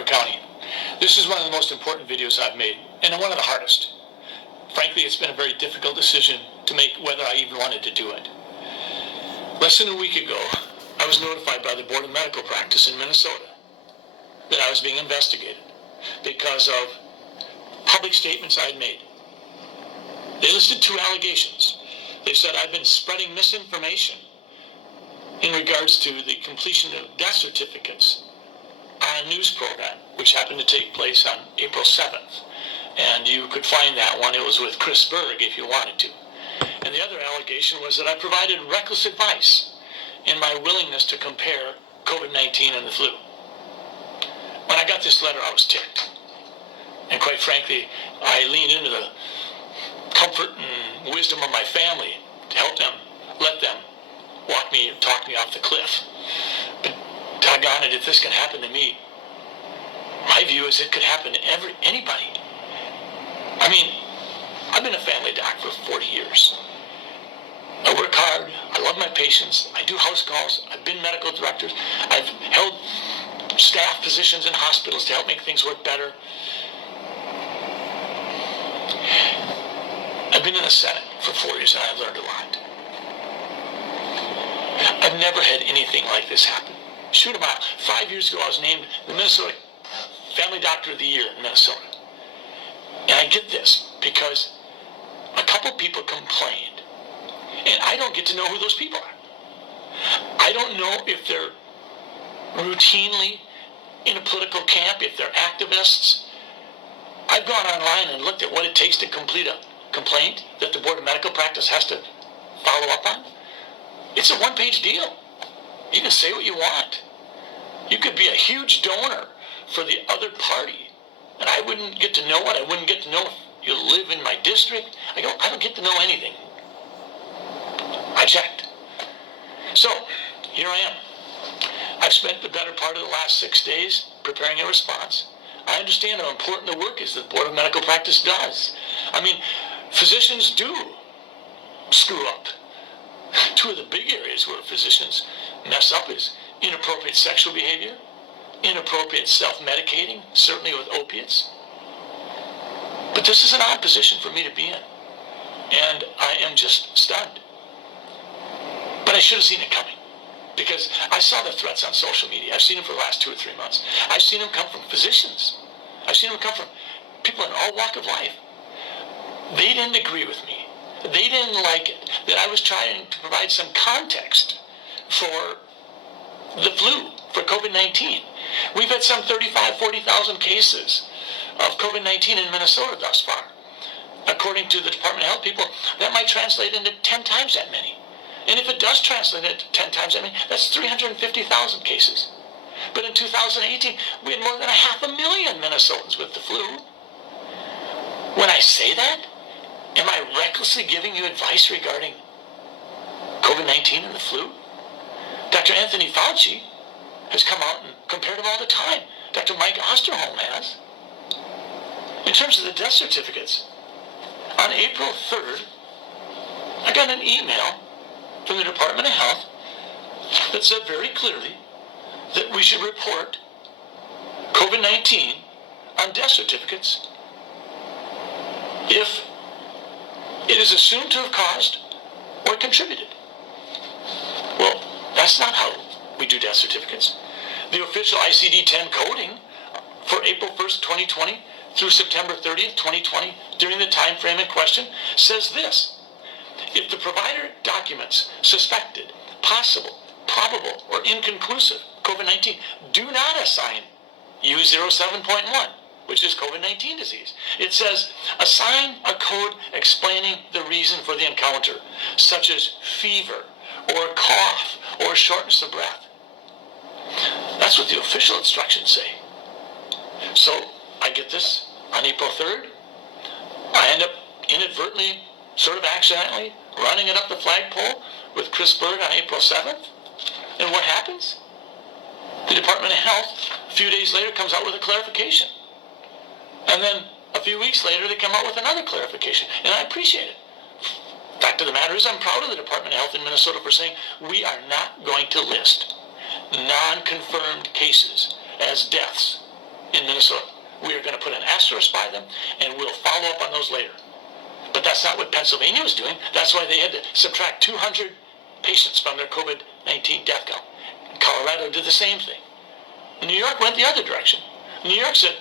Carver County. This is one of the most important videos I've made, and one of the hardest. Frankly, it's been a very difficult decision to make whether I even wanted to do it. Less than a week ago, I was notified by the Board of Medical Practice in Minnesota that I was being investigated because of public statements I had made. They listed 2 allegations. They said I've been spreading misinformation in regards to the completion of death certificates on a news program, which happened to take place on April 7th. And you could find that one. It was with Chris Berg if you wanted to. And the other allegation was that I provided reckless advice in my willingness to compare COVID-19 and the flu. When I got this letter, I was ticked. And quite frankly, I leaned into the comfort and wisdom of my family to help them, let them talk me off the cliff. But doggone it, if this can happen to me, my view is it could happen to anybody. I mean, I've been a family doc for 40 years. I work hard, I love my patients, I do house calls, I've been medical director, I've held staff positions in hospitals to help make things work better. I've been in the Senate for 4 years and I've learned a lot. I've never had anything like this happen. Shoot 'em out. 5 years ago I was named the Minnesota Family Doctor of the Year in Minnesota. And I get this because a couple people complained, and I don't get to know who those people are. I don't know if they're routinely in a political camp, if they're activists. I've gone online and looked at what it takes to complete a complaint that the Board of Medical Practice has to follow up on. It's a one-page deal. You can say what you want. You could be a huge donor for the other party, and I wouldn't get to know it. I wouldn't get to know if you live in my district. I don't get to know anything. I checked. So, here I am. I've spent the better part of the last 6 days preparing a response. I understand how important the work is that the Board of Medical Practice does. I mean, physicians do screw up. 2 of the big areas where physicians mess up is inappropriate sexual behavior, inappropriate self-medicating, certainly with opiates. But this is an odd position for me to be in, and I am just stunned. But I should have seen it coming, because I saw the threats on social media. I've seen them for the last 2 or 3 months. I've seen them come from physicians. I've seen them come from people in all walk of life. They didn't agree with me. They didn't like it, that I was trying to provide some context for the flu, for COVID-19. We've had some 40,000 cases of COVID-19 in Minnesota thus far. According to the Department of Health people, that might translate into 10 times that many. And if it does translate into 10 times that many, that's 350,000 cases. But in 2018, we had more than 500,000 Minnesotans with the flu. When I say that, am I recklessly giving you advice regarding COVID-19 and the flu? Dr. Anthony Fauci has come out and compared them all the time. Dr. Mike Osterholm has. In terms of the death certificates, on April 3rd, I got an email from the Department of Health that said very clearly that we should report COVID-19 on death certificates if it is assumed to have caused or contributed. Well, that's not how we do death certificates. The official ICD-10 coding for April 1st, 2020 through September 30th, 2020, during the time frame in question, says this: if the provider documents suspected, possible, probable, or inconclusive COVID-19, do not assign U07.1, which is COVID-19 disease. It says, assign a code explaining the reason for the encounter, such as fever, or cough, or shortness of breath. That's what the official instructions say. So, I get this on April 3rd. I end up inadvertently, sort of accidentally, running it up the flagpole with Chris Berg on April 7th. And what happens? The Department of Health, a few days later, comes out with a clarification. And then a few weeks later, they come out with another clarification. And I appreciate it. Fact of the matter is, I'm proud of the Department of Health in Minnesota for saying we are not going to list non-confirmed cases as deaths in Minnesota. We are going to put an asterisk by them, and we'll follow up on those later. But that's not what Pennsylvania was doing. That's why they had to subtract 200 patients from their COVID-19 death count. Colorado did the same thing. New York went the other direction. New York said,